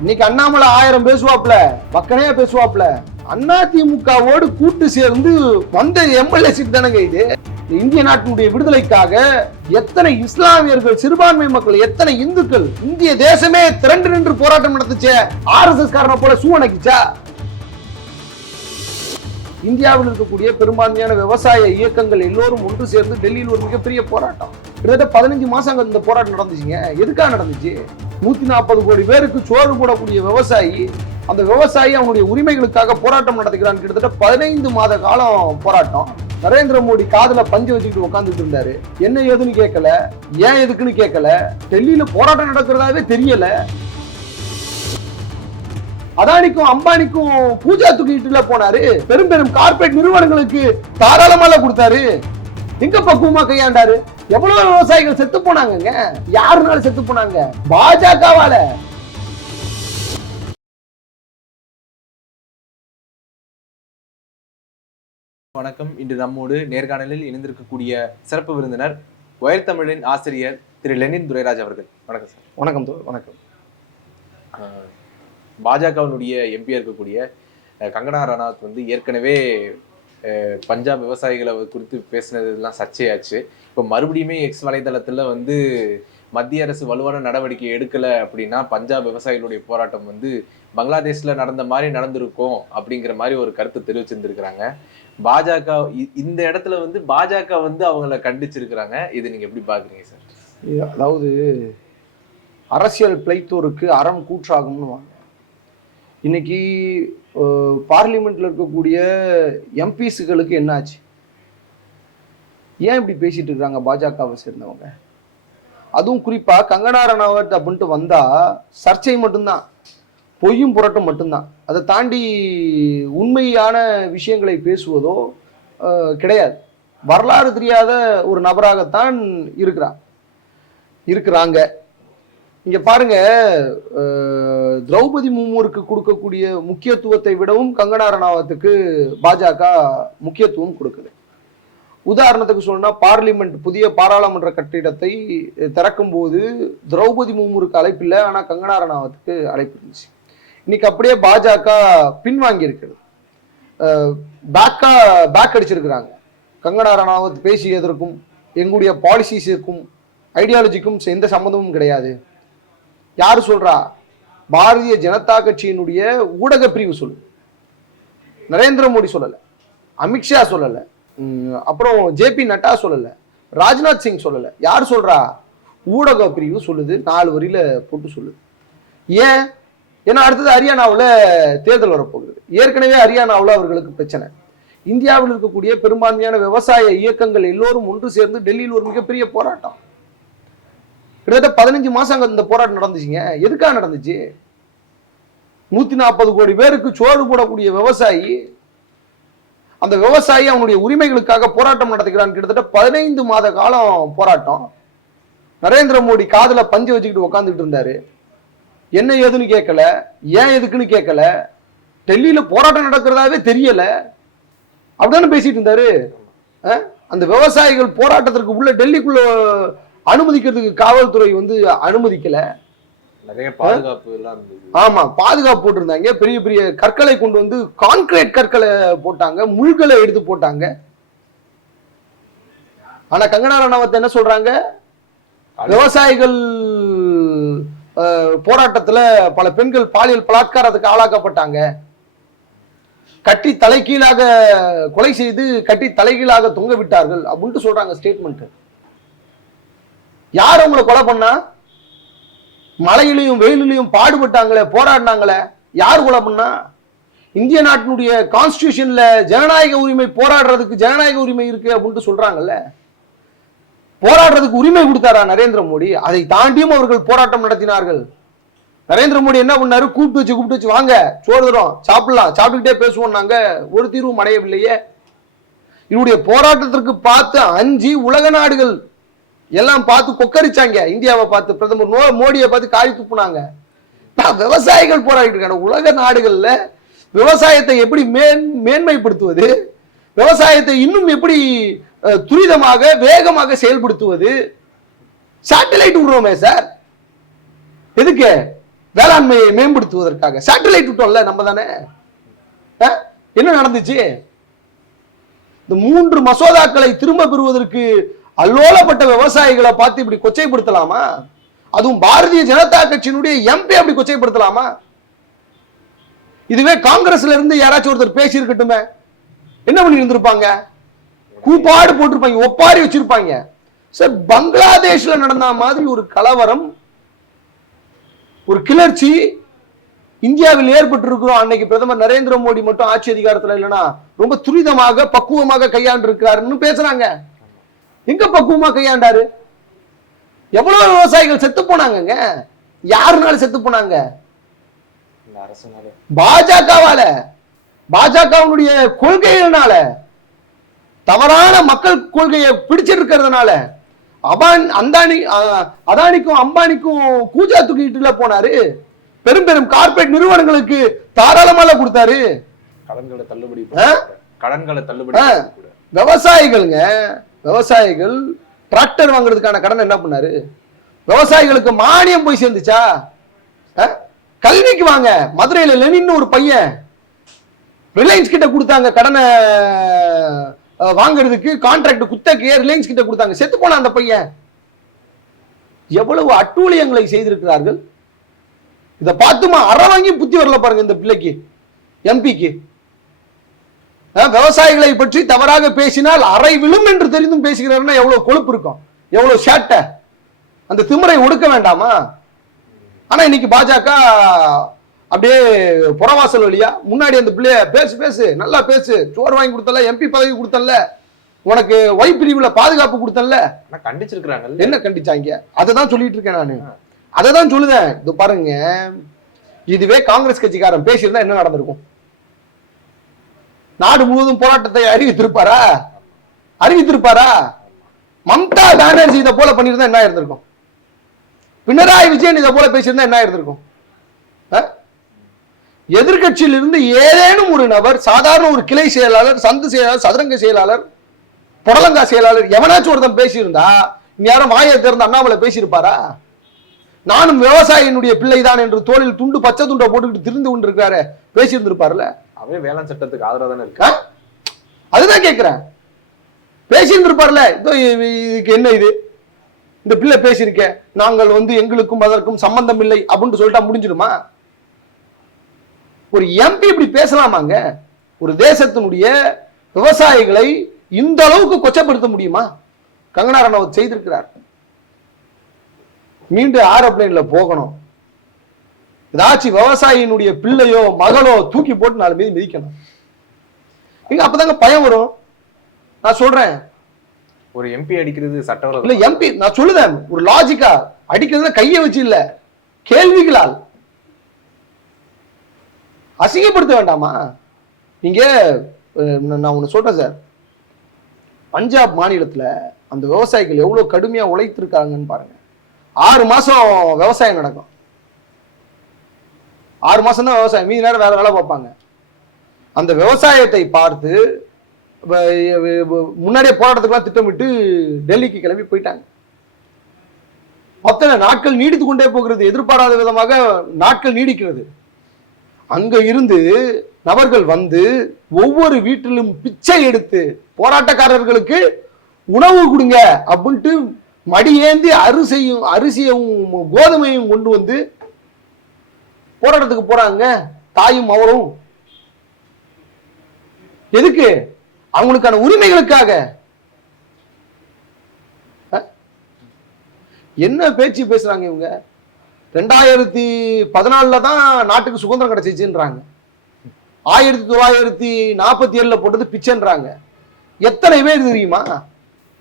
இன்னைக்கு அண்ணாமலை 1000 பேசுவாப்ல, பக்கனையா பேசுவாப்ல. அதிமுகவோடு கூட்டு சேர்ந்து வந்த எம்எல்ஏ சீட் தானங்க இது. இந்திய நாட்டினுடைய விடுதலைக்காக எத்தனை இஸ்லாமியர்கள், சிறுபான்மை மக்கள், எத்தனை இந்துக்கள், இந்திய தேசமே திரண்டு நின்று போராட்டம் நடத்துச்சு. RSS காரனை போல சூவனைக்குச்சா? இந்தியாவில் இருக்கக்கூடிய பெரும்பான்மையான விவசாய இயக்கங்கள் எல்லோரும் ஒன்று சேர்ந்து டெல்லியில் ஒரு மிகப்பெரிய போராட்டம். கிட்டத்தட்ட 15 மாசம் அங்க இந்த போராட்டம் நடந்துச்சுங்க. எதுக்காக நடந்துச்சு? 140 கோடி பேருக்கு சோறு போடக்கூடிய விவசாயி, அந்த விவசாயி அவனுடைய உரிமைகளுக்காக போராட்டம் நடத்துகிறான். கிட்டத்தட்ட 15 மாத காலம் போராட்டம். நரேந்திர மோடி காதுல பஞ்சு வச்சுக்கிட்டு உட்காந்துட்டு இருந்தாரு. என்ன ஏதுன்னு கேட்கல, ஏன் எதுக்குன்னு கேட்கல. டெல்லியில போராட்டம் நடக்கிறதாவே தெரியல. அதானிக்கும் அம்பானிக்கும் பூஜா தூக்கிட்டுல போனாரு. பெரும் பெரும் கார்பரேட் நிறுவனங்களுக்கு தாராளமால கொடுத்தாரு. எங்க பக்குவமா கையாண்டாரு. எவ்வளவு விவசாயிகள் செத்து போனாங்க. யாருனால செத்து போனாங்க? பாஜகவால. வணக்கம். இன்று நம்மோடு நேர்காணலில் இணைந்திருக்கக்கூடிய சிறப்பு விருந்தினர் உயர்தமிழின் ஆசிரியர் திரு லெனின் துரைராஜ் அவர்கள். வணக்கம் சார். வணக்கம். வணக்கம். பாஜகவினுடைய எம்பியா இருக்கக்கூடிய கங்கனா ரனாவத் ஏற்கனவே பஞ்சாப் விவசாயிகளை குறித்து பேசினதுலாம் சர்ச்சையாச்சு. இப்போ மறுபடியுமே எக்ஸ் வலைதளத்தில் மத்திய அரசு வலுவான நடவடிக்கை எடுக்கலை அப்படின்னா பஞ்சாப் விவசாயிகளுடைய போராட்டம் பங்களாதேஷில் நடந்த மாதிரி நடந்திருக்கும் அப்படிங்கிற மாதிரி ஒரு கருத்தை தெரிவிச்சிருந்துருக்கிறாங்க. பாஜக இந்த இடத்துல பாஜக அவங்கள கண்டிச்சிருக்கிறாங்க. இதை நீங்கள் எப்படி பார்க்குறீங்க சார்? அதாவது அரசியல் பிழைத்தோருக்கு அறம் கூற்றாகும்னு வாங்க. இன்னைக்கு பார்லிமெண்ட்ல இருக்கக்கூடிய எம்பிஸ்களுக்கு என்னாச்சு? ஏன் இப்படி பேசிட்டு இருக்காங்க பாஜகவை சேர்ந்தவங்க? அதுவும் குறிப்பா கங்கனா ரனாவத் அப்படின்ட்டு வந்தா சர்ச்சை மட்டும்தான், பொய்யும் புரட்டும் மட்டும்தான். அதை தாண்டி உண்மையான விஷயங்களை பேசுவதோ கிடையாது. வரலாறு தெரியாத ஒரு நபராகத்தான் இருக்கிறாங்க. இங்க பாருங்க, திரௌபதி முர்முருக்கு கொடுக்கக்கூடிய முக்கியத்துவத்தை விடவும் கங்கனா ரனாவத்துக்கு பாஜக முக்கியத்துவம் கொடுக்குது. உதாரணத்துக்கு சொன்னா, பார்லிமெண்ட் புதிய பாராளுமன்ற கட்டிடத்தை திறக்கும் போது திரௌபதி முர்முருக்கு அழைப்பு இல்லை, ஆனா கங்கனா ரனாவத்துக்கு அழைப்பு இருந்துச்சு. இன்னைக்கு அப்படியே பாஜக பின்வாங்கி இருக்கிறது, பேக் அடிச்சிருக்கிறாங்க. கங்கனா ரனாவத் பேசியதற்கும் எங்களுடைய பாலிசிஸுக்கும் ஐடியாலஜிக்கும் எந்த சம்மந்தமும் கிடையாது. யாரு சொல்றா? பாரதிய ஜனதா கட்சியினுடைய ஊடக பிரிவு சொல்லுது. நரேந்திர மோடி சொல்லல, அமித்ஷா சொல்லல, அப்புறம் JP நட்டா சொல்லல, ராஜ்நாத் சிங் சொல்லல. யார் சொல்றா? ஊடக பிரிவு சொல்லுது. 4 வரியில போட்டு சொல்லுது. ஏன்? ஏன்னா அடுத்தது ஹரியானாவில் தேர்தல் வரப்போகுது. ஏற்கனவே ஹரியானாவில் அவர்களுக்கு பிரச்சனை. இந்தியாவில் இருக்கக்கூடிய பெரும்பான்மையான விவசாய இயக்கங்கள் எல்லோரும் ஒன்று சேர்ந்து டெல்லியில் ஒரு மிகப்பெரிய போராட்டம். கிட்டத்தட்ட 15 மாசம் அங்க இந்த போராட்டம் நடந்துச்சுங்க. எதுக்காக நடந்துச்சு? 140 கோடி பேருக்கு சோறு போடக்கூடிய விவசாயி, அந்த விவசாயி அவனுடைய உரிமைகளுக்காக போராட்டம் நடத்துகிறான். கிட்டத்தட்ட 15 மாத காலம் போராட்டம். நரேந்திர மோடி காதுல பஞ்சு வச்சுக்கிட்டு உட்காந்துட்டு இருந்தாரு. என்ன ஏதுன்னு கேட்கல, ஏன் எதுக்குன்னு கேட்கல. டெல்லியில போராட்டம் நடக்கிறதாவே தெரியல. அப்படிதானே பேசிட்டு இருந்தாரு. அந்த விவசாயிகள் போராட்டத்திற்கு உள்ள டெல்லிக்குள்ள அனுமதிக்கிறதுக்கு காவல்துறை அனுமதிக்கல. நிறைய பாதுகாப்பு எல்லாம் இருந்தது. ஆமா, பாதுகாப்பு போட்டிருந்தாங்க. பெரிய பெரிய கற்களை கொண்டு கான்கிரீட் கற்களை போட்டாங்க, முள்களை எடுத்து போட்டாங்க. ஆனா கங்கனா ரனாவத் என்ன சொல்றாங்க? விவசாயிகள் போராட்டத்துல பல பெண்கள் பாலியல் பலாத்காரத்துக்கு ஆளாக்கப்பட்டாங்க, கட்டி தலைகீழாக கொலை செய்து கட்டி தலைகீழாக தொங்க விட்டார்கள் அப்படின்ட்டு சொல்றாங்க ஸ்டேட்மெண்ட். யார் அவங்களை கொலை பண்ணா? மழையிலையும் வெயிலிலையும் பாடுபட்டாங்களே, போராடினாங்களே, யார் கொலை பண்ணா? இந்திய நாட்டினுடைய கான்ஸ்டிடியூஷன்ல ஜனநாயக உரிமை, போராடுறதுக்கு ஜனநாயக உரிமை இருக்கு அப்படின்ட்டு சொல்றாங்கல்ல. போராடுறதுக்கு உரிமை கொடுத்தாரா நரேந்திர மோடி? அதை தாண்டியும் அவர்கள் போராட்டம் நடத்தினார்கள். நரேந்திர மோடி என்ன பண்ணாரு? கூப்பிட்டு வச்சு வாங்க சோறு தரோம், சாப்பிடலாம், சாப்பிட்டுக்கிட்டே பேசுவோம். நாங்க ஒரு தீர்வும் அடையவில்லையே. இவருடைய போராட்டத்திற்கு பார்த்து அஞ்சி உலக நாடுகள் எல்லாம் பார்த்து கொக்கரிச்சாங்க. இந்தியாவை பார்த்து பிரதமர் மோடியை பார்த்து காரி துப்புனாங்க. விவசாயிகள் போராடிட்டு இருக்காங்க. உலக நாடுகள்ல விவசாயத்தை எப்படி மேன்மைப்படுத்துவது, விவசாயத்தை இன்னும் எப்படி துரிதமாக வேகமாக செயல்படுத்துவது. சேட்டலைட் விடுறோமே சார், எதுக்கு? வேளாண்மையை மேம்படுத்துவதற்காக சேட்டலைட் விட்டோம்ல நம்ம தானே. என்ன நடந்துச்சு? இந்த 3 மசோதாக்களை திரும்ப பெறுவதற்கு அல்லோலப்பட்ட விவசாயிகளை பார்த்து இப்படி கொச்சைப்படுத்தலாமா? அதுவும் பாரதிய ஜனதா கட்சியினுடைய எம்பி அப்படி கொச்சைப்படுத்தலாமா? இதுவே காங்கிரஸ்ல இருந்து யாராச்சும் ஒருத்தர் பேசி இருக்கட்டுமே, என்ன பண்ணி இருந்திருப்பாங்க? கூப்பாடு போட்டிருப்பாங்க, ஒப்பாரி வச்சிருப்பாங்க. சார், பங்களாதேஷ்ல நடந்த மாதிரி ஒரு கலவரம், ஒரு கிளர்ச்சி இந்தியாவில் ஏற்பட்டிருக்கிறோம். அன்னைக்கு பிரதமர் நரேந்திர மோடி மட்டும் ஆட்சி அதிகாரத்துல இல்லைன்னா ரொம்ப துரிதமாக பக்குவமாக கையாண்டு இருக்கிறாருன்னு பேசுறாங்க. எங்க பக்குவமா கையாண்டாரு? எவ்வளவு விவசாயிகள் செத்து போனாங்க? யாருனால செத்து போனாங்க? பாஜகவால, பாஜகவுடைய கொள்கைகள்னால, தவறான மக்கள் கொள்கையை பிடிச்சிருக்கிறதுனால. அதானிக்கும் அம்பானிக்கும் கூஜா தூக்கிட்டுல போனாரு. பெரும் பெரும் கார்பரேட் நிறுவனங்களுக்கு தாராளமாக கொடுத்தாரு. கடன்களை தள்ளுபடி. விவசாயிகளுங்க, விவசாயிகள் டிராக்டர் வாங்குறதுக்கான கடன் என்ன பண்ணாரு? விவசாயிகளுக்கு மானியம் போய் சேர்ந்துச்சா? கல்விக்கு வாங்க, மதுரையில லெனின் ஒரு பையன் ரிலையன்ஸ் கிட்ட கொடுத்தாங்க கடனை வாங்குறதுக்கு, கான்ட்ராக்ட் குத்தகையை ரிலையன்ஸ் கிட்ட கொடுத்தாங்க, செத்து போன அந்த பையன். எவ்வளவு அட்டூழியங்களை செய்திருக்கிறார்கள். இதை பார்த்துமா அற வாங்கி புத்தி வரல பாருங்க இந்த பிள்ளைக்கு, எம்பிக்கு. விவசாயிகளை பற்றி தவறாக பேசினால் அறை விழும் என்று தெரிந்தும் பேசுகிறாருன்னா எவ்வளவு கொழுப்பு இருக்கும், எவ்வளவு சேட்டை. அந்த திமிரை ஒடுக்க வேண்டாமா? ஆனா இன்னைக்கு பாஜக அப்படியே புறவாசல் வழியா முன்னாடி அந்த பிள்ளைய பேசு பேசு, நல்லா பேசு, சோறு வாங்கி கொடுத்தல, எம்பி பதவி கொடுத்தல, உனக்கு ஒய் பிரிவுல பாதுகாப்பு கொடுத்தல, கண்டிச்சிருக்கிறாங்க. என்ன கண்டிச்சாங்க? அதைதான் சொல்லிட்டு இருக்கேன் நானு, அதைதான் சொல்லுதேன். இது பாருங்க, இதுவே காங்கிரஸ் கட்சிக்காரன் பேசியிருந்தா என்ன நடந்திருக்கும்? நாடு முழுவதும் போராட்டத்தை அறிவித்திருப்பாரா? அறிவித்திருப்பாரா? மம்தா பானர்ஜி இதை போல பண்ணிருந்தா என்ன இருந்திருக்கும்? பினராயி விஜயன் இதை போல பேசியிருந்தா என்ன இருந்திருக்கும்? எதிர்கட்சியில் இருந்து ஏதேனும் ஒரு நபர், சாதாரண ஒரு கிளை செயலாளர், சந்து செயலாளர், சதுரங்க செயலாளர், புடலங்கா செயலாளர், எவனாச்சும் ஒருத்தன் பேசியிருந்தா யாரும் வாயை திறந்து அண்ணாமலை பேசியிருப்பாரா? நானும் விவசாயினுடைய பிள்ளைதான் என்று தோளில் துண்டு, பச்சை துண்டை போட்டுக்கிட்டு திருந்து கொண்டு இருக்காரு, பேசியிருந்திருப்பாருல. அவரே வேளாண் சட்டத்துக்கு ஆதரவு தானே இருக்கு. அதுதான் கேட்கிறேன், பேசியிருந்திருப்பார்ல. இதுக்கு என்ன இது, இந்த பிள்ளை பேசியிருக்க, நாங்கள் எங்களுக்கும் அதற்கும் சம்பந்தம் இல்லை அப்படின்னு சொல்லிட்டா முடிஞ்சிடுமா? ஒரு எம்பி இப்படி பேசலாமாங்க? ஒரு தேசத்தினுடைய விவசாயிகளை இந்த அளவுக்கு கொச்சப்படுத்த முடியுமா? கங்கனா ரனாவத் செய்திருக்கிறார். மீண்டும் ஏரோப்ளேன்ல போகணும், ஏதாச்சும் விவசாயினுடைய பிள்ளையோ மகளோ தூக்கி போட்டு 4 மீது மிதிக்கணும். இங்க அப்பதாங்க பயம் வரும். நான் சொல்றேன், ஒரு எம்பி அடிக்கிறது சட்டம் இல்ல. எம்பி நான் சொல்லுதேன், ஒரு லாஜிக்கா அடிக்கிறதுல கையை வச்சு இல்ல, கேள்விகளால் அசிங்கப்படுத்த வேண்டாமா? நீங்க நான் ஒண்ணு சொல்றேன் சார், பஞ்சாப் மாநிலத்துல அந்த விவசாயிகள் எவ்வளவு கடுமையா உழைத்திருக்காங்கன்னு பாருங்க. 6 மாசம் விவசாயம் நடக்கும். 6 மாசம் தான் விவசாயம், மீதி நேரம் வேற வேலை பார்ப்பாங்க. அந்த விவசாயத்தை பார்த்து முன்னாடியே போராட்டத்துக்குலாம் திட்டமிட்டு டெல்லிக்கு கிளம்பி போயிட்டாங்க. அத்தனை நாட்கள் நீடித்து கொண்டே போகிறது, எதிர்பாராத விதமாக நாட்கள் நீடிக்கிறது. அங்க இருந்து நபர்கள் ஒவ்வொரு வீட்டிலும் பிச்சை எடுத்து போராட்டக்காரர்களுக்கு உணவு கொடுங்க அப்படின்ட்டு மடியேந்தி அரிசியும் கோதுமையும் கொண்டு போராட்டத்துக்கு போறாங்க, தாயும் அவரும். எதுக்கு? அவங்களுக்கான உரிமைகளுக்காக. என்ன பேச்சு பேசுறாங்க இவங்க? 2014 தான் நாட்டுக்கு சுதந்திரம் கிடைச்சிச்சுன்றாங்க, 1947 போட்டது பிச்சைன்றாங்க. எத்தனை பேர் தெரியுமா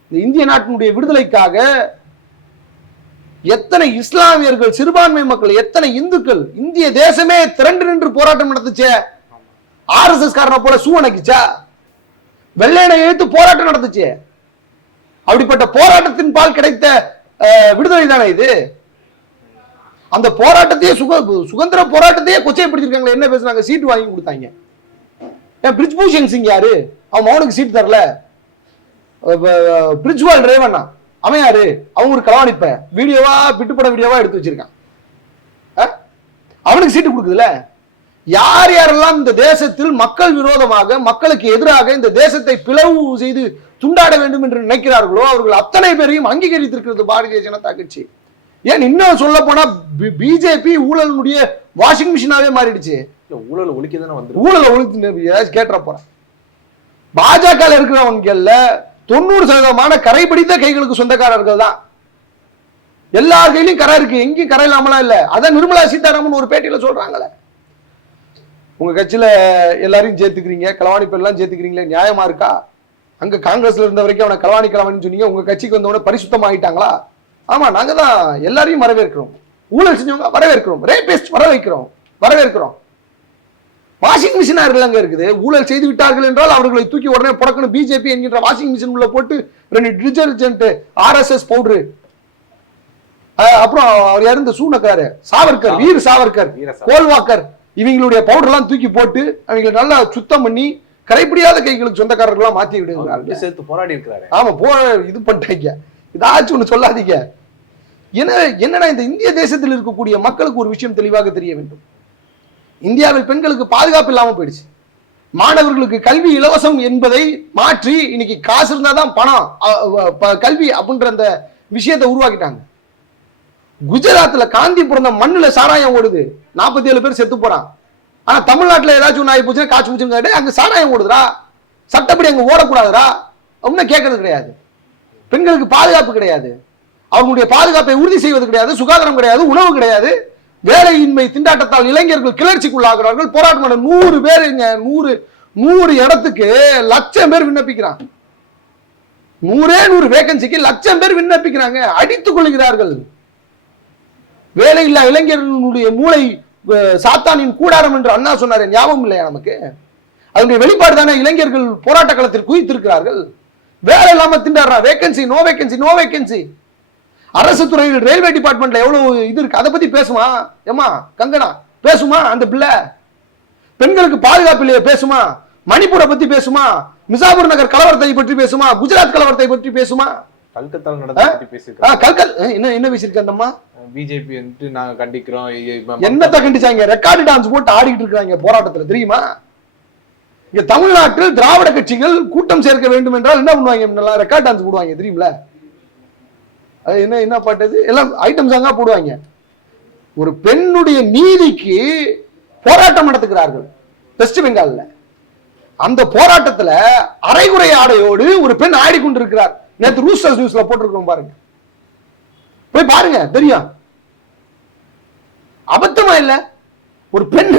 இந்த இந்திய நாட்டினுடைய விடுதலைக்காக? எத்தனை இஸ்லாமியர்கள், சிறுபான்மை மக்கள், எத்தனை இந்துக்கள், இந்திய தேசமே திரண்டு நின்று போராட்டம் நடத்துச்சே. RSS காரனை போல சூவனைக்குச்சா? வெள்ளையனை எழுத்து போராட்டம் நடத்துச்சு. அப்படிப்பட்ட போராட்டத்தின் பால் கிடைத்த விடுதலை தானே இது. அந்த போராட்டத்தையே சுதந்திர போராட்டத்தையே கொச்சைப்படுத்திருக்காங்களே. என்ன பேசுறாங்க? சீட்டு வாங்கி கொடுத்தாங்க. பிரிஜ்பூஷன் சிங் யாரு? அவன் மௌனுக்கு சீட் தரல. பிரிஜ்வால் ரேவண்ணா அவன் யாரு? அவங்க ஒரு களவாணிப்ப வீடியோவா, பிட்டுப்பட வீடியோவா எடுத்து வச்சிருக்கான். அவனுக்கு சீட்டு கொடுக்குதுல. யார் யாரெல்லாம் இந்த தேசத்தில் மக்கள் விரோதமாக, மக்களுக்கு எதிராக இந்த தேசத்தை பிளவு செய்து துண்டாட வேண்டும் என்று நினைக்கிறார்களோ அவர்கள் அத்தனை பேரையும் அங்கீகரித்திருக்கிறது பாரதிய ஜனதா கட்சி. ஏன் இன்னும் சொல்ல போனா பிஜேபி ஊழலுடைய வாஷிங் மிஷினாவே மாறிடுச்சு. ஊழல் ஒழிக்கதானே வந்து ஊழலை ஒழித்து கேட்டுற போறேன். பாஜக இருக்கிறவங்கல்ல 90% கரை பிடித்த கைகளுக்கு சொந்தக்காரர்கள் தான். எல்லார் கையிலும் கரை இருக்கு, எங்கேயும் கரை இல்லாமலாம் இல்ல. அதான் நிர்மலா சீதாராமன் ஒரு பேட்டியில சொல்றாங்களே, உங்க கட்சியில எல்லாரையும் சேர்த்துக்கிறீங்க, களவாணி பேர்லாம் சேர்த்துக்கிறீங்களே, நியாயமா இருக்கா? அங்க காங்கிரஸ்ல இருந்த வரைக்கும் அவனை களவாணின்னு சொன்னீங்க, உங்க கட்சிக்கு வந்தவன பரிசுத்தம் ஆகிட்டாங்களா? ஆமா, நாங்க தான் எல்லாரையும் வரவேற்கிறோம். ஊழல் செஞ்சவங்க வரவேற்கிறோம், ரேபிஸ்ட் வரவேற்கிறோம். வாஷிங் மிஷினா அங்க இருக்குது. ஊழல் செய்து விட்டார்கள் என்றால் அவர்களை தூக்கி உடனே புறக்கணும். பிஜேபி என்கின்ற வாஷிங் மிஷின் உள்ள போட்டு 2 டிடர்ஜென்ட் RSS பவுடரு, அப்புறம் அவர் யாரு, இந்த சூனக்காரு சாவர்கர், வீர் சாவர்கர், கோல்வாக்கர், இவங்களுடைய பவுடர் எல்லாம் தூக்கி போட்டு அவங்களை நல்லா சுத்தம் பண்ணி கரைப்பிடியாத கைகளுக்கு சொந்தக்காரர்கள்லாம் மாத்தி விடுகிறார்கள். சேர்த்து போராடி இருக்கிறாரு. ஆமா, இது பண்ணிட்டாங்க. இதாச்சும் ஒண்ணு சொல்லாதீங்க. என்னன்னா இந்த இந்திய தேசத்தில் இருக்கக்கூடிய மக்களுக்கு ஒரு விஷயம் தெளிவாக தெரிய வேண்டும். இந்தியாவில் பெண்களுக்கு பாதுகாப்பு இல்லாம போயிடுச்சு. மாணவர்களுக்கு கல்வி இலவசம் என்பதை மாற்றி இன்னைக்கு காசு இருந்தாதான் பணம் கல்வி அப்படின்ற அந்த விஷயத்தை உருவாக்கிட்டாங்க. குஜராத்ல காந்திபுரம் மண்ணுல சாராயம் ஓடுது, 47 பேர் செத்து போறான். ஆனா தமிழ்நாட்டுல ஏதாச்சும் ஒன்று ஆகி போச்சு, காய்ச்சி முடிச்சுங்க, அங்க சாராயம் ஓடுதுரா, சட்டப்படி அங்க ஓடக்கூடாதுரா, ஒன்னும் கேட்கறது கிடையாது. பெண்களுக்கு பாதுகாப்பு கிடையாது, அவங்களுடைய பாதுகாப்பை உறுதி செய்வது கிடையாது, சுகாதாரம் கிடையாது, உணவு கிடையாது. வேலையின்மை திண்டாட்டத்தால் இளைஞர்கள் கிளர்ச்சிக்குள்ளாகிறார்கள். போராட்டம் 100 பேருங்க, 100 இடத்துக்கு 1,00,000 பேர் விண்ணப்பிக்கிறாங்க. 100 வேகன்சிக்கு 1,00,000 பேர் விண்ணப்பிக்கிறாங்க, அடித்துக் கொள்கிறார்கள். வேலையில்லா இளைஞர்களுடைய மூளை சாத்தானின் கூடாரம் என்று அண்ணா சொன்னார், ஞாபகம் இல்லையா நமக்கு? அதனுடைய வெளிப்பாடு தானே இளைஞர்கள் போராட்ட களத்தில் குதித்திருக்கிறார்கள். வேலை இல்லாம திண்டாடுறா, vacancy no vacancy no vacancy. அரசு துறையில் ரயில்வே டிபார்ட்மெண்ட்ல எவ்வளவு இது இருக்கு, அதை பத்தி பேசுமா? ஏமா கங்கனா பேசுமா? அந்த பிள்ளை பெண்களுக்கு பாதுகாப்பு இல்லையே பேசுமா? மணிப்பூரை பத்தி பேசுமா? மிசாபூர் நகர் கலவரத்தை பற்றி பேசுமா? குஜராத் கலவரத்தை பற்றி பேசுமா? கல்கத்தால நடந்த என்ன பேசிருக்க அந்த அம்மா? பிஜேபி வந்து நாங்க கண்டிக்கிறோம். என்னத்த கண்டிச்சாங்க? ரெக்கார்டு டான்ஸ் போட்டு ஆடிட்டு இருக்காங்க போராட்டத்துல, தெரியுமா? இங்க தமிழ்நாட்டில் திராவிட கட்சிகள் கூட்டம் சேர்க்க வேண்டும் என்றால் என்ன பண்ணுவாங்க? ரெக்கார்ட் டான்ஸ் போடுவாங்க, தெரியுமில? என்ன பாட்டது எல்லாம் ஐட்டம் சாங்கா போடுவாங்க. ஒரு பெண்ணுடைய நீதிக்கு போராட்டம் நடத்துகிறார்கள் வெஸ்ட் பெங்கால்ல. அந்த போராட்டத்துல அரைகுறை ஆடையோடு ஒரு பெண் ஆடிக்கொண்டிருக்கிறார். நேற்று ரூஸ்டர்ஸ் நியூஸ்ல போட்டிருக்கோம், பாருங்க, போய் பாருங்க, தெரியும். அபத்தமா இல்ல? ஒரு பெண்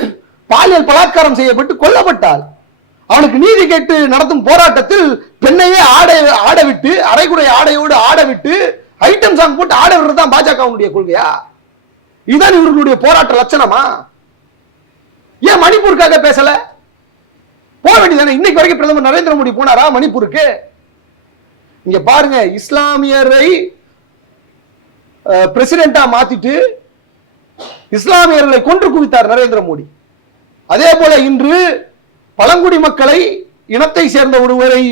பாலியல் பலாத்காரம் செய்யப்பட்டு கொல்லப்பட்டால் அவனுக்கு நீதி கேட்டு நடத்தும் போராட்டத்தில் பெண்ணையே ஆட விட்டு, அரைகுறை ஆடையோடு ஆட விட்டு, ஐட்டம் சாங் போட்டு ஆட விடுறதுதான் பாஜகவுடைய கொள்கையா? இதுதான் இவர்களுடைய போராட்ட லட்சணமா? ஏன் மணிப்பூருக்காக பேசல? போக வேண்டியதானே. இன்னைக்கு வரைக்கும் பிரதமர் நரேந்திர மோடி போனாரா மணிப்பூருக்கு? இங்க பாருங்க, இஸ்லாமியரை பிரசிடென்டா மாத்திட்டு இஸ்லாமியர்களை கொன்று குவித்தார் நரேந்திர மோடி. அதே போல இன்று பழங்குடி மக்களை, இனத்தை சேர்ந்த ஒருவரை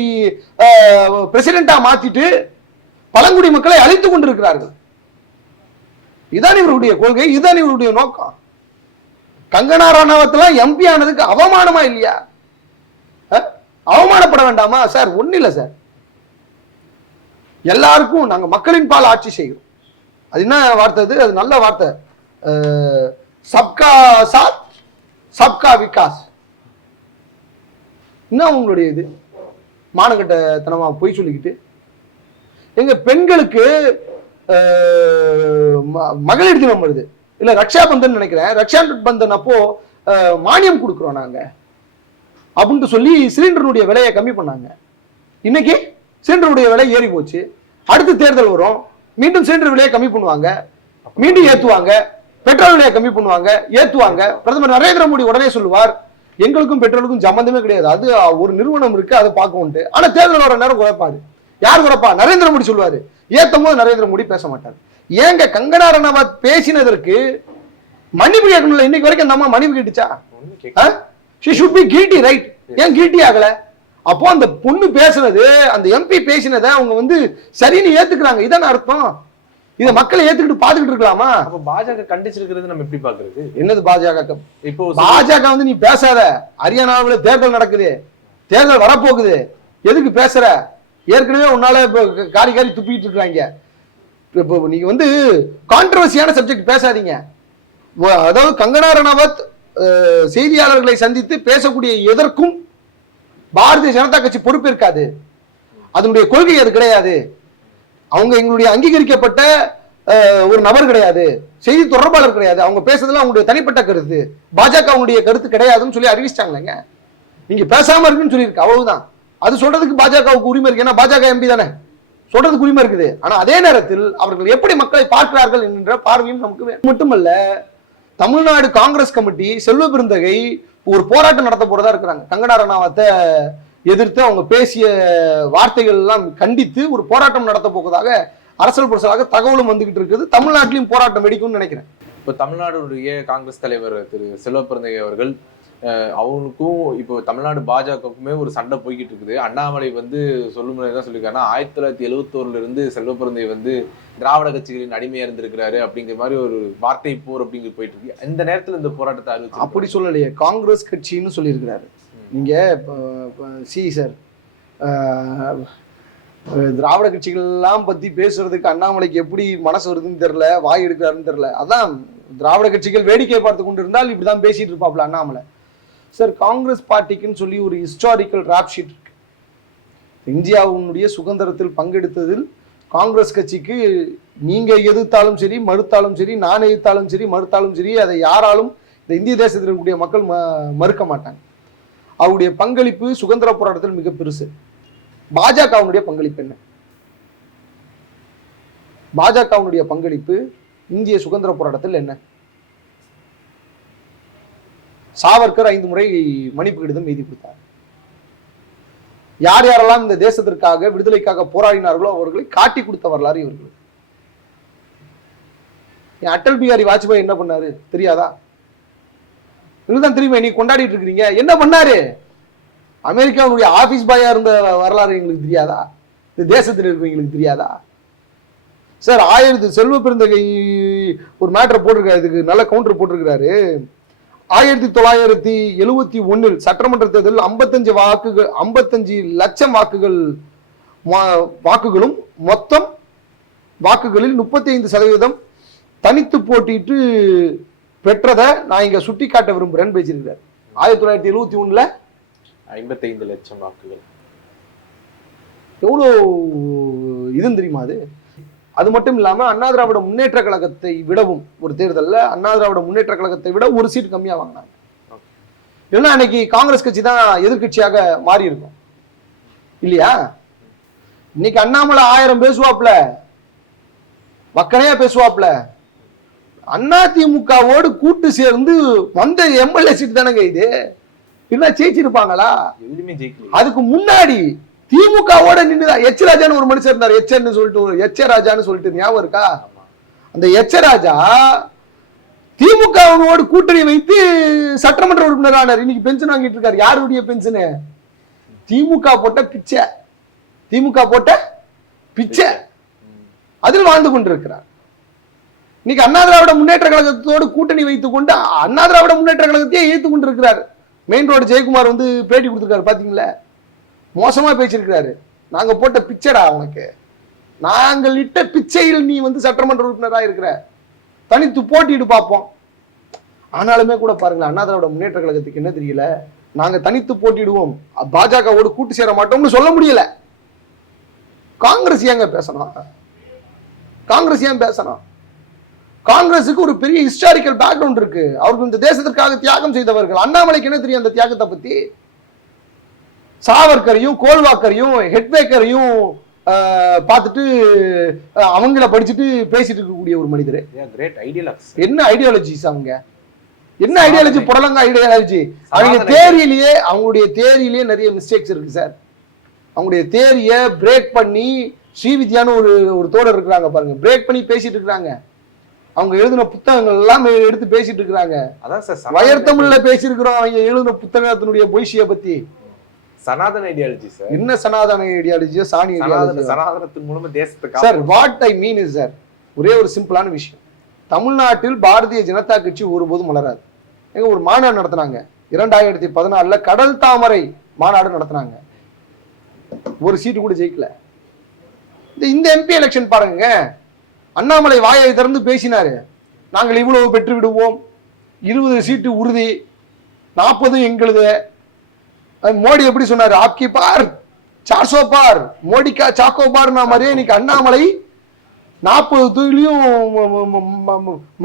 பிரசிடென்டா மாத்திட்டு பழங்குடி மக்களை அழித்துக் கொண்டிருக்கிறார்கள். இதுதான் இவருடைய கொள்கை, இதுதான் இவருடைய நோக்கம். கங்கனா ரனாவத் எம்பி ஆனதுக்கு அவமானமா இல்லையா? அவமானப்பட வேண்டாமா சார்? ஒண்ணு இல்ல சார், எல்லாருக்கும் நாங்க மக்களின் பால் ஆட்சி செய்கிறோம். அது என்ன வார்த்தை? அது நல்ல வார்த்தை. சப்கா சாத் சப்கா விகாஸ். என்ன உங்களுடைய இது மானகட்டத்தனமா போய் சொல்லிக்கிட்டு? எங்க பெண்களுக்கு மகளிர் தினம் வருது, இல்ல ரக்ஷா பந்தன் நினைக்கிறேன், ரக்ஷா பந்தன் அப்போ மானியம் கொடுக்கிறோம் நாங்க அப்படின்னு சொல்லி சிலிண்டருடைய விலையை கம்மி பண்ணாங்க. இன்னைக்கு சிலிண்டருடைய விலை ஏறி போச்சு. அடுத்து தேர்தல் வரும், மீண்டும் சிலிண்டர் விலையை கம்மி பண்ணுவாங்க, மீண்டும் ஏத்துவாங்க, பெட்ரோல் விலையை கம்மி பண்ணுவாங்க, ஏத்துவாங்க. பிரதமர் நரேந்திர மோடி உடனே சொல்லுவார், எங்களுக்கும் பெட்ரோலுக்கும் சம்பந்தமே கிடையாது, அது ஒரு நிறுவனம் இருக்கு, அதை பார்க்க. ஆனா தேர்தல் வர நேரம் குறைப்பாரு. யார் குறைப்பா? நரேந்திர மோடி சொல்லுவாரு. ஏத்தும் போது நரேந்திர மோடி பேச மாட்டார். ஏங்க கங்கனா ரனாவத் பேசினதற்கு மன்னிப்பு கேட்கணும்ல? இன்னைக்கு வரைக்கும் அந்த அம்மா மன்னிப்பு கேட்டுச்சா? she should be guilty, right? ஏன் கில்ட்டி ஆகல? அப்போ அந்த பொண்ணு பேசுனது, அந்த எம்பி பேசினதை அவங்க சரின்னு ஏத்துக்கிறாங்க. இதான அர்த்தம். இதை மக்களை ஏத்துக்கிட்டு பாத்துக்கிட்டு இருக்கலாமா? அப்ப பாஜக கண்டிச்சிருக்கிறது நம்ம எப்படி பாக்குறது? என்னது பாஜக? இப்போ பாஜக வந்து நீ பேசாத, ஹரியானாவில் தேர்தல் நடக்குது, தேர்தல் வரப்போகுது, எதுக்கு பேசுற? ஏற்கனவே உன்னால காரி காரி துப்பிட்டு இருக்காங்க. இப்போ நீங்க வந்து கான்ட்ரவர்சியான சப்ஜெக்ட் பேசாதீங்க. அதாவது கங்கனா ரணாவத் செய்தியாளர்களை சந்தித்து பேசக்கூடிய எதற்கும் பாரதிய ஜனதா கட்சி பொறுப்பேற்காது. அதனுடைய கொள்கை அது கிடையாது. அவங்க எங்களுடைய அங்கீகரிக்கப்பட்ட ஒரு நபர் கிடையாது, செய்தி தொடர்பாளர் கிடையாது. அவங்க பேசுறதுல அவங்களுடைய தனிப்பட்ட கருத்து, பாஜக அவங்களுடைய கருத்து கிடையாதுன்னு சொல்லி அறிவிச்சிட்டாங்களேங்க. நீங்க பேசாம இருக்குன்னு சொல்லியிருக்கு, அவ்வளவுதான். அது சொல்றதுக்கு பாஜகவுக்கு உரிமை இருக்கு, ஏன்னா பாஜக எம்பி தானே, சொல்றதுக்கு உரிமை இருக்குது. ஆனா அதே நேரத்தில் அவர்கள் எப்படி மக்களை பார்க்கிறார்கள் என்கின்ற பார்வையும் நமக்கு மட்டுமல்ல. தமிழ்நாடு காங்கிரஸ் கமிட்டி செல்வ பெருந்தகை ஒரு போராட்டம் நடத்த போறதா இருக்கிறாங்க. கங்கனா ரணாவத்தை எதிர்த்து அவங்க பேசிய வார்த்தைகள் எல்லாம் கண்டித்து ஒரு போராட்டம் நடத்த போவதாக அரசியல் புரசலாக தகவலும் வந்துகிட்டு இருக்குது. தமிழ்நாட்டிலையும் போராட்டம் வெடிக்கும்னு நினைக்கிறேன். இப்போ தமிழ்நாடுடைய காங்கிரஸ் தலைவர் திரு செல்வ பெருந்தகை அவர்கள் அவங்களுக்கும் இப்போ தமிழ்நாடு பாஜகவுக்குமே ஒரு சண்டை போய்கிட்டு இருக்குது. அண்ணாமலை வந்து சொல்லும் தான் சொல்லியிருக்காருன்னா 1971 இருந்து செல்வ பெருந்தகை வந்து திராவிட கட்சிகளின் அடிமையா இருந்திருக்கிறாரு அப்படிங்கிற மாதிரி ஒரு வார்த்தை போர் அப்படிங்கிற போயிட்டு இருக்கு. இந்த நேரத்தில் இந்த போராட்டத்தை அறிவிச்சு அப்படி சொல்லலையே, காங்கிரஸ் கட்சின்னு சொல்லியிருக்கிறாரு. நீங்க சார் திராவிட கட்சிகள் எல்லாம் பத்தி பேசுறதுக்கு அண்ணாமலைக்கு எப்படி மனசு வருதுன்னு தெரியல, வாய் எடுக்கிறாருன்னு தெரியல. அதான் திராவிட கட்சிகள் வேடிக்கை பார்த்து கொண்டு இருந்தால் இப்படிதான் பேசிட்டு இருப்பாப்ல அண்ணாமலை. சார் காங்கிரஸ் பார்ட்டிக்குன்னு சொல்லி ஒரு ஹிஸ்டாரிக்கல் ராப் ஷீட் இருக்கு. இந்தியாவுடைய சுதந்திரத்தில் பங்கெடுத்ததில் காங்கிரஸ் கட்சிக்கு நீங்க எதிர்த்தாலும் சரி மறுத்தாலும் சரி, நான் எதிர்த்தாலும் சரி மறுத்தாலும் சரி, அதை யாராலும் இந்த இந்திய தேசத்தில் இருக்கக்கூடிய மக்கள் மறுக்க மாட்டாங்க. அவருடைய பங்களிப்பு சுதந்திர போராட்டத்தில் மிக பெருசு. பாஜகவுடைய பங்களிப்பு என்ன? பாஜகவுடைய பங்களிப்பு இந்திய சுதந்திர போராட்டத்தில் என்ன? சாவர்கர் 5 முறை மன்னிப்பு கடிதம் எழுதி கொடுத்தார். யார் யாரெல்லாம் இந்த தேசத்திற்காக விடுதலைக்காக போராடினார்களோ அவர்களை காட்டி கொடுத்த வரலாறு இவர்கள். அடல் பிகாரி வாஜ்பாய் என்ன பண்ணாரு தெரியாதா? இதுதான் தெரியுமா? நீ கொண்டாடிட்டு இருக்கிறீங்க. என்ன பண்ணாரு? அமெரிக்காவுடைய ஆபீஸ் பாயா இருந்த வரலாறு எங்களுக்கு தெரியாதா? இந்த தேசத்தில் இருக்கிறவங்களுக்கு தெரியாதா? சார் செல்வ பெருந்தகை ஒரு மேட்டர் போட்டிருக்காரு, இதுக்கு நல்ல கவுண்டர் போட்டிருக்கிறாரு. 1971 சட்டமன்ற தேர்தலில் 55 லட்சம் வாக்குகளும் மொத்தம் வாக்குகளில் 35% தனித்து போட்டிட்டு பெற்றதை நான் இங்க சுட்டி காட்ட விரும்புறேன்னு பேசியிருக்கிறார். 1971 55 லட்சம் வாக்குகள் எவ்வளவு இதுன்னு தெரியுமா? அது மட்டும் இல்லாம அண்ணா திராவிட முன்னேற்ற கழகத்தை விடவும் ஒரு தேர்தலில் அண்ணா திராவிட முன்னேற்ற கழகத்தை விட ஒரு சீட் கம்மியா வாங்கினாங்க. இல்லைன்னா அன்னைக்கு காங்கிரஸ் கட்சி தான் எதிர்கட்சியாக மாறி இருக்கும் இல்லையா? இன்னைக்கு அண்ணாமலை 1000 பேசுவாப்ல, மக்களையா பேசுவாப்ல. அதிமுகவோடு கூட்டு சேர்ந்து வந்த எம்எல்ஏ சீட் தானங்க இது. இல்ல ஜெயிச்சிருப்பாங்களா? எதுவுமே ஜெயிக்கல. அதுக்கு முன்னாடி திமுகவோட நின்றுதான் எச் ராஜான்னு ஒரு மனுஷன் இருந்தார். எச்ன்னு சொல்லிட்டு எச் ராஜான்னு சொல்லிட்டு ஞாபகம் இருக்கா? அந்த எச் ராஜா திமுகவோடு கூட்டணி வைத்து சட்டமன்ற உறுப்பினர் ஆனார். இன்னைக்கு பென்ஷன் வாங்கிட்டு இருக்காரு. யாருடைய பென்ஷனு? திமுக போட்ட பிச்சை, திமுக போட்ட பிச்சை அதில் வாழ்ந்து கொண்டிருக்கிறார். இன்னைக்கு அண்ணா திராவிட முன்னேற்ற கழகத்தோடு கூட்டணி வைத்துக் கொண்டு அண்ணா திராவிட முன்னேற்ற கழகத்தையே ஏற்றுக் கொண்டிருக்கிறார். மெயின் ரோடு ஜெயக்குமார் வந்து பேட்டி கொடுத்திருக்காரு, பாத்தீங்களா? மோசமா பேசியிருக்கிறாரு. நாங்க போட்ட பிச்சைடா உனக்கு, நாங்கள் இட்ட பிச்சையில் நீ வந்து சட்டமன்ற உறுப்பினராக இருக்கிற, தனித்து போட்டிட்டு பார்ப்போம். ஆனாலுமே கூட பாருங்களேன், அண்ணா திராவிட முன்னேற்ற கழகத்துக்கு என்ன தெரியல, நாங்க தனித்து போட்டிடுவோம், பாஜகவோடு கூட்டு சேர மாட்டோம்னு சொல்ல முடியல. காங்கிரஸ் ஏங்க பேசணும்? காங்கிரஸ் ஏன் பேசணும்? காங்கிரஸுக்கு ஒரு பெரிய ஹிஸ்டாரிக்கல் பேக்ரவுண்ட் இருக்கு. அவர்கள் இந்த தேசத்திற்காக தியாகம் செய்தவர்கள். அண்ணாமலைக்கு என்ன தெரியும் அந்த தியாகத்தை பத்தி? சாவர்கரையும் கோல்வாக்கரையும் ஹெட்வேக்கரையும் பார்த்துட்டு அவங்கள படிச்சுட்டு பேசிட்டு இருக்கக்கூடிய ஒரு மனிதர். என்ன ஐடியாலஜிஸ் அவங்க? என்ன ஐடியாலஜி? புடலங்க ஐடியாலஜி. அவங்க தேரியிலேயே அவங்களுடைய தேரியிலேயே நிறைய மிஸ்டேக்ஸ் இருக்கு சார். அவங்களுடைய தேரியை பிரேக் பண்ணி ஸ்ரீவித்யான்னு ஒரு தோழர் இருக்கிறாங்க பாருங்க, பிரேக் பண்ணி பேசிட்டு இருக்கிறாங்க. அவங்க எழுதின புத்தகங்கள் எல்லாம் எடுத்து பேசிட்டு இருக்கிறாங்க. வயர்த்தமிழ்ல பேசியிருக்கிறோம் அவங்க எழுதின புத்தகத்தினுடைய பொய்ஷியை பத்தி. சனாதன ஐடியாலஜி சார். என்ன சனாதன ஐடியாலஜி? சாணி ஐடியாலஜி. சனாதனத்தின் மூலமா தேசத்துக்கு sir what I mean is sir, ஒரே ஒரு சிம்பிளான விஷயம். தமிழ்நாட்டில் பாரதிய ஜனதா கட்சி ஒருபோதும் மலராது. எங்க ஒரு மாநாடு நடத்தினாங்க 2014 கடல் தாமரை மாநாடு நடத்தினாங்க. ஒரு சீட்டு கூட ஜெயிக்கல. இந்த எம்பி எலெக்ஷன் பாருங்க, அண்ணாமலை வாயை திறந்து பேசினாரு, நாங்கள் இவ்வளவு பெற்று விடுவோம், 20 சீட்டு உறுதி, 40 எங்களுது. மோடி எப்படி சொன்னாரு, ஆப்கி பார் 400 பார், மோடிக்கா சாக்கோ பார் மாதிரியே இன்னைக்கு அண்ணாமலை 40 தொகுதியிலையும்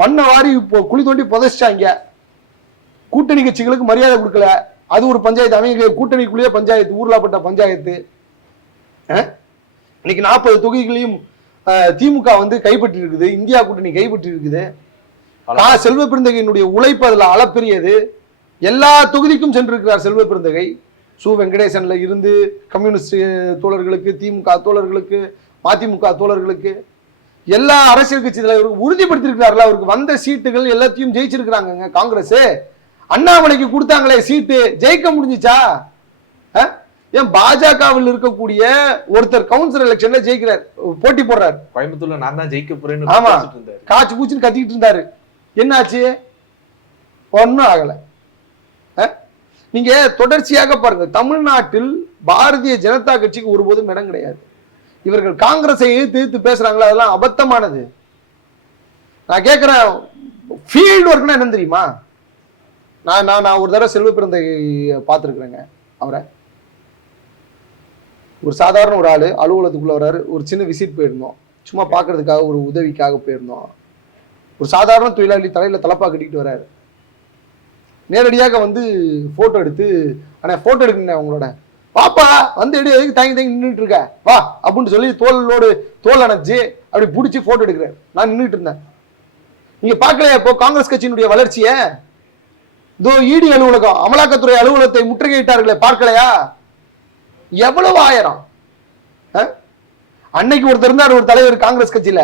மண்ணை வாரி குழி தோண்டி புதைச்சிட்டாங்க. கூட்டணி கட்சிகளுக்கு மரியாதை கொடுக்கல. அது ஒரு பஞ்சாயத்து, அவங்க கூட்டணிக்குள்ளேயே பஞ்சாயத்து, ஊர்லாப்பட்ட பஞ்சாயத்து. இன்னைக்கு 40 தொகுதிகளையும் திமுக வந்து கைப்பற்றி இருக்குது, இந்தியா கூட்டணி கைப்பற்றி இருக்குது. செல்வ பெருந்தகையினுடைய உழைப்பு அதுல அளப்பெரியது. எல்லா தொகுதிக்கும் சென்றிருக்கிறார் செல்வ பெருந்தகை. சு வெங்கடேசன்ல இருந்து கம்யூனிஸ்ட் தோழர்களுக்கு, திமுக தோழர்களுக்கு, மதிமுக தோழர்களுக்கு, எல்லா அரசியல் கட்சி தலைவர்களுக்கு உறுதிப்படுத்திருக்கிறார்கள். அவருக்கு வந்த சீட்டுகள் எல்லாத்தையும் ஜெயிச்சிருக்கிறாங்க. காங்கிரஸ் அண்ணாமலைக்கு கொடுத்தாங்களே சீட்டு, ஜெயிக்க முடிஞ்சுச்சா? ஏன் பாஜகவில் இருக்கக்கூடிய ஒருத்தர் கவுன்சிலர் எலெக்ஷன்ல ஜெயிக்கிறார், போட்டி போடுறாரு. கோயம்புத்தூர்ல நான் தான் ஜெயிக்க போறேன்னு ஆமா, காய்ச்சி பூச்சின்னு கத்திக்கிட்டு இருந்தாரு. என்னாச்சு? ஒன்னும் ஆகல. நீங்க தொடர்ச்சியாக பாருங்க, தமிழ்நாட்டில் பாரதிய ஜனதா கட்சிக்கு ஒருபோதும் இடம் கிடையாது. இவர்கள் காங்கிரஸை எதிர்த்து பேசுறாங்களா, அதெல்லாம் அபத்தமானது. நான் கேட்கிறேன், ஃபீல்டு ஒர்க்னா என்ன தெரியுமா? நான் ஒரு தடவை செல்வ பெருந்தகை பார்த்துருக்குறேங்க. அவரை ஒரு சாதாரண ஒரு ஆளு அலுவலகத்துக்குள்ள வர்றாரு. ஒரு சின்ன விசிட் போயிருந்தோம், சும்மா பார்க்கறதுக்காக, ஒரு உதவிக்காக போயிருந்தோம். ஒரு சாதாரண தொழிலாளி தலையில தலப்பா கட்டிக்கிட்டு வர்றாரு. நேரடியாக வந்து போட்டோ எடுத்து, ஆனா போட்டோ எடுக்கணும் உங்களோட, பாப்பா வந்து எடு, எதுக்கு தாங்கி தாங்கி நின்றுட்டு இருக்க, வா அப்படின்னு சொல்லி தோல் அணைச்சு அப்படி பிடிச்சி போட்டோ எடுக்கிறார். நான் நின்றுட்டு இருந்தேன். நீங்க பார்க்கலையா இப்போ காங்கிரஸ் கட்சியினுடைய வளர்ச்சிய? இதோ இடி அலுவலகம், அமலாக்கத்துறை அலுவலகத்தை முற்றுகையிட்டார்களே, பார்க்கலையா? எவ்வளவு ஆயிரம். அன்னைக்கு ஒருத்தர் இருந்தார், ஒரு தலைவர் காங்கிரஸ் கட்சியில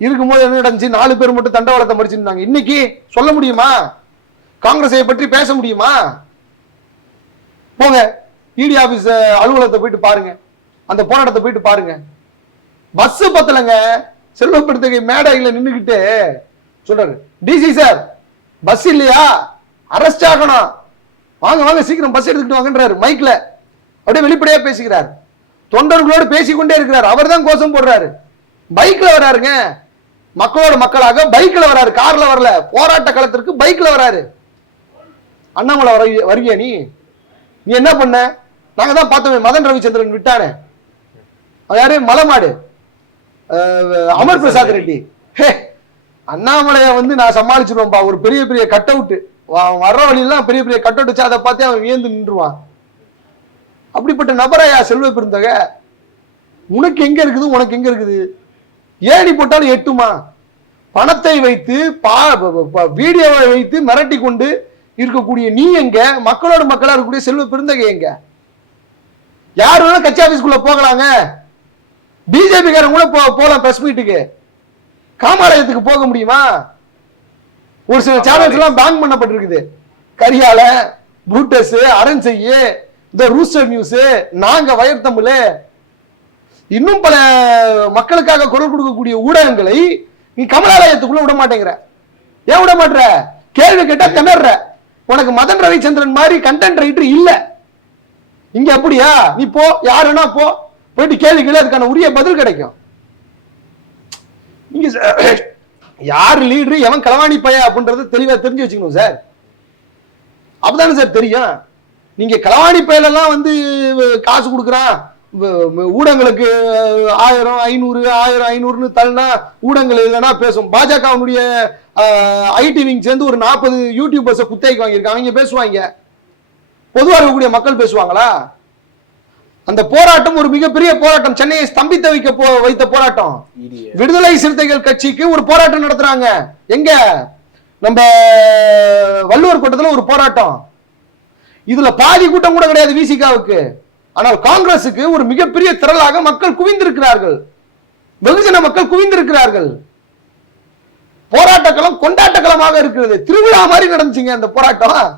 இருக்கும்போது என்ன நடந்துச்சு, 4 பேர் மட்டும் தண்டவாளத்தை மறிச்சிருந்தாங்க. இன்னைக்கு சொல்ல முடியுமா? காங்கிரஸை பற்றி பேச முடியுமா? போங்க இடி ஆபீஸ் அலுவலகத்தை போயிட்டு பாருங்க, அந்த போராட்டத்தை போயிட்டு பாருங்க. பஸ் பத்தலங்க. செல்வ பெருந்தகை மேடையில் நின்றுகிட்டு சொல்றாரு, டிசி சார் பஸ் இல்லையா, அரெஸ்ட் ஆகணும், வாங்க வாங்க சீக்கிரம் பஸ் எடுத்துக்கிட்டு வாங்கன்றாரு. மைக்ல அப்படியே வெளிப்படையா பேசுகிறார். தொண்டர்களோடு பேசிக்கொண்டே இருக்கிறார். அவர் தான் கோஷம் போடுறாரு. பைக்ல வராருங்க, மக்களோட மக்களாக பைக்ல வராரு, கார்ல வரல. போராட்ட களத்திற்கு பைக்ல வராரு. அண்ணாமலை வருகிய நீ என்ன பண்ண? நாங்க தான் பார்த்தோமே, மதன் ரவிச்சந்திரன் விட்டானே, யாரு, மலமாடு அமர் பிரசாத் ரெட்டி. அண்ணாமலைய வந்து நான் சமாளிச்சிருவேன்பா. ஒரு பெரிய பெரிய கட் அவுட் வர்ற வழியெல்லாம் பெரிய பெரிய கட் அவுட் வச்சு அதை பார்த்து அவன் வியந்து நின்றுவான். அப்படிப்பட்ட நபரையா செல்வ பெருந்தகை? உனக்கு எங்க இருக்குது, உனக்கு எங்க இருக்குது? ஏடி போட்டாலும் எட்டுமா? பணத்தை வைத்து வீடியோவை வைத்து மிரட்டி கொண்டு இருக்கக்கூடிய நீ எங்க? மக்களோட மக்களா இருக்கக்கூடிய செல்வ பெருந்தகை எங்க? யார் வேணா கட்சி ஆபீஸ்க்குள்ள போகலாங்க. பிஜேபி காரங்க கூட போலாம் பிரஸ் மீட்டுக்கு. காமாலயத்துக்கு போக முடியுமா? ஒரு சில சேனல்ஸ் எல்லாம் பேன் பண்ணப்பட்டிருக்குது. கரியால, புரூட்டஸ், அரண் செய்ய, இந்த ரூஸ்டர் நியூஸ், நாங்க வயர் தமிழ், இன்னும் பல மக்களுக்காக குரல் கொடுக்கக்கூடிய ஊடகங்களை நீ கமலாலயத்துக்குள்ள விட மாட்டேங்கிற. ஏன் விட மாட்டேற? கேள்வி கேட்டா திணற. உனக்கு மதன் ரவிச்சந்திரன் மாதிரி கண்டென்ட் ரைட்டர் இல்ல இங்க. அப்படியா? நீ போ, யாருன்னா போ, போயிட்டு கேள்வி கேள்வி, அதுக்கான உரிய பதில் கிடைக்கும். நீங்க யாரு லீடரு, எவன் களவாணி பைய அப்படின்றது தெளிவா தெரிஞ்சு வச்சுக்கணும் சார். அப்பதானே சார் தெரியும். நீங்க களவாணி பையலெல்லாம் வந்து காசு கொடுக்குறான், ஊடகங்களுக்கு 1000, 500, 1000, 500 தள்ளினா ஊடகங்கள் இல்லைன்னா பேசும். பாஜகவுடைய ஐடி விங் சேர்ந்து ஒரு 40 யூடியூபர்ஸை குத்தகைக்கு வாங்கியிருக்காங்க. அவங்க பேசுவாங்க, பொதுவாக இருக்கக்கூடிய மக்கள் பேசுவாங்களா? அந்த போராட்டம் ஒரு மிகப்பெரிய போராட்டம். சென்னையை ஸ்தம்பித்த வைத்த போராட்டம். விடுதலை சிறுத்தைகள் கட்சிக்கு ஒரு போராட்டம் நடத்துறாங்க. எங்க? நம்ம வள்ளுவர் கோட்டத்தில் ஒரு போராட்டம். இதுல பாதி கூட்டம் கூட கிடையாது விசிகாவுக்கு. ஆனால் காங்கிரசுக்கு ஒரு மிகப்பெரிய திரளாக மக்கள் குவிந்திருக்கிறார்கள். வெகுஜன மக்கள் குவிந்திருக்கிறார்கள். போராட்ட களம் கொண்டாட்ட களமாக இருக்கிறது. திருவிழா மாதிரி நடந்துச்சுங்க அந்த போராட்டம்.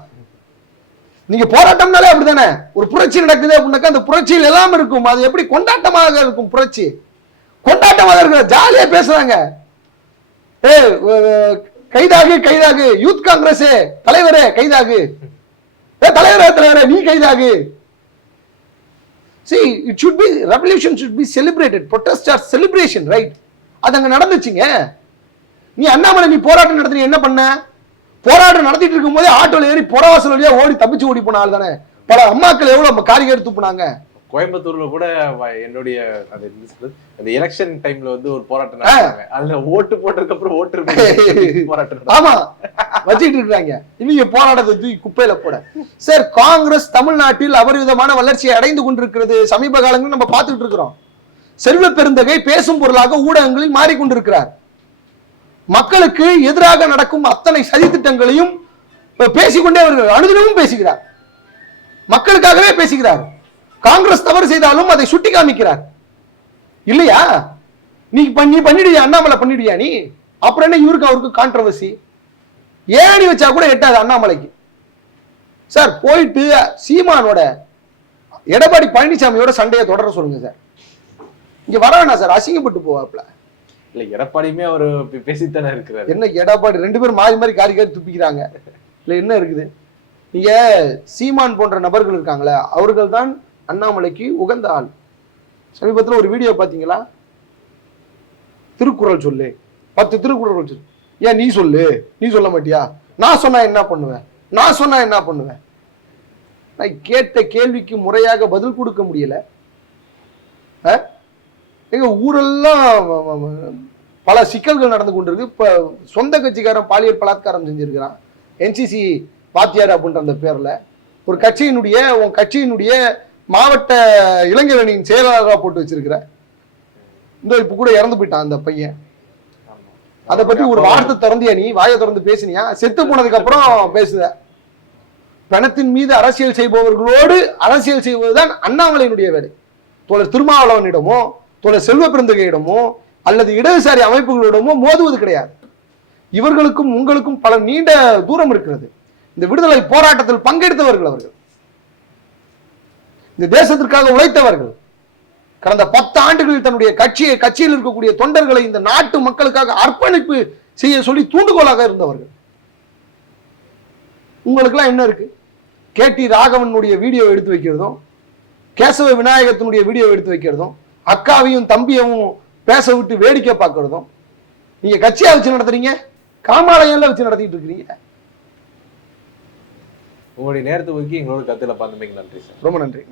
நீங்க போராட்டம்னாலே அப்படித்தானே, ஒரு புரட்சி நடக்குது அப்படின்னாக்கா அந்த புரட்சியில் எல்லாம் இருக்கும். அது எப்படி கொண்டாட்டமாக இருக்கும்? புரட்சி கொண்டாட்டமாக இருக்கிற, ஜாலியா பேசுறாங்க. கைதாகு கைதாகு, யூத் காங்கிரஸ் தலைவரே கைதாகு, தலைவரே நீ கைதாகு. See, it should be, revolution should be celebrated. Protest are celebration, right? அது அங்க நடந்துச்சுங்க. நீ அண்ணாமலை நீ போராட்டம் நடத்தி என்ன பண்ண? போராட்டம் நடத்திட்டு இருக்கும் போதே ஆட்டோல ஏறி புறவாசல் வழியா ஓடி தப்பிச்சு ஓடி போன ஆள் தானே. பல அம்மாக்கள் எவ்வளவு காரிகை எடுத்து போனாங்க. கோயம்புத்தூர்ல கூட என்னுடைய அந்த எலெக்ஷன் டைம்ல வந்து ஒரு போராட்டம் நடத்தாங்க. அதுல ஓட்டு போட்டதுக்கு அப்புறம் ஓட்டு போராட்டம் ஆமா வச்சிட்டு இருக்காங்க. இவங்க போராட்டத்தை தூக்கி குப்பையில போட. சார், காங்கிரஸ் தமிழ்நாட்டில் அபரிவிதமான வளர்ச்சியை அடைந்து கொண்டிருக்கிறது. சமீப காலங்களில் நம்ம பார்த்துட்டு இருக்கிறோம். செல்வ பெருந்தகை பேசும் பொருளாக ஊடகங்களில் மாறிக்கொண்டிருக்கிறார். மக்களுக்கு எதிராக நடக்கும் அத்தனை சதி திட்டங்களையும் பேசிக்கொண்டே வருகிறார். அனுதினமும் பேசுகிறார். மக்களுக்காகவே பேசுகிறார். காங்கிரஸ் தவறு செய்தாலும் அதை சுட்டி காமிக்கிறார். இல்லையா? நீ பண்ணிடுயா, அண்ணாமலை பண்ணிடுயா நீ. அப்புறம் என்ன இவருக்கு அவருக்கு கான்ட்ரவர்சி? ஏணி வச்சா கூட எட்டாது அண்ணாமலைக்கு. சார், போயிட்டு சீமானோட எடப்பாடி பழனிசாமியோட சண்டையை தொடர சொல்லுங்க சார். இங்க வர வேணாம் சார், அசிங்கப்பட்டு போவாப்ல. இல்ல, எடப்பாடியுமே அவர் பேசித்தானே இருக்கிறார். என்ன எடப்பாடி ரெண்டு பேரும் மாறி மாறி காரி துப்பிக்கிறாங்க. இல்ல என்ன இருக்குது? நீங்க சீமான் போன்ற நபர்கள் இருக்காங்களே, அவர்கள் தான் அண்ணாமலைக்கு உகந்த ஆள். சமீபத்தில் ஒரு வீடியோ பாத்தீங்களா? திருக்குறள் சொல்லு, 10 திருக்குறள் சொல்லு. ஏன் நீ சொல்லு, நீ சொல்ல மாட்டியா? நான் சொன்னா என்ன பண்ணுவேன், நான் சொன்னா என்ன பண்ணுவேன்? நான் கேட்ட கேள்விக்கு முறையாக பதில் கொடுக்க முடியல. எங்க ஊரெல்லாம் பல சிக்கல்கள் நடந்து கொண்டிருக்கு. இப்ப சொந்த கட்சிக்காரன் பாலியல் பலாத்காரம் செஞ்சிருக்கிறான். என்சிசி வாத்தியார் அப்படின்ற அந்த பேர்ல ஒரு கட்சியினுடைய உன் கட்சியினுடைய மாவட்ட இளைஞரணியின் செயலாளராக போட்டு வச்சிருக்கிற. இந்த இப்ப கூட இறந்து போயிட்டான் அந்த பையன். அதை பத்தி ஒரு வார்த்தை திறந்தியா? நீ வாயை திறந்து பேசினியா? செத்து போனதுக்கு அப்புறம் பேசுத. பணத்தின் மீது அரசியல் செய்பவர்களோடு அரசியல் செய்வதுதான் அண்ணாமலையினுடைய வேலை. தோழர் திருமாவளவனிடமோ தோழர் செல்வ பெருந்தகையிடமோ அல்லது இடதுசாரி அமைப்புகளிடமோ மோதுவது கிடையாது. இவர்களுக்கும் உங்களுக்கும் பல நீண்ட தூரம் இருக்கிறது. இந்த விடுதலை போராட்டத்தில் பங்கெடுத்தவர்கள் அவர்கள், இந்த தேசத்திற்காக உழைத்தவர்கள். கடந்த 10 ஆண்டுகளில் தன்னுடைய கட்சியில் இருக்கக்கூடிய தொண்டர்களை இந்த நாட்டு மக்களுக்காக அர்ப்பணிப்பு செய்ய சொல்லி தூண்டுகோலாக இருந்தவர்கள். உங்களுக்கெல்லாம் என்ன இருக்கு? கேடி ராகவனுடைய வீடியோ எடுத்து வைக்கிறதும், கேசவ விநாயகத்தினுடைய வீடியோ எடுத்து வைக்கிறதும், அக்காவையும் தம்பியவும் பேச விட்டு வேடிக்கை பார்க்கறதும். நீங்க கட்சியா வச்சு நடத்துறீங்க, காமாலயம்ல வச்சு நடத்திட்டு இருக்கிறீங்க. உங்களுடைய நேரத்தை ஒதுக்கி எங்களோட கருத்துல பார்த்துமைக்கு நன்றி சார். ரொம்ப நன்றி.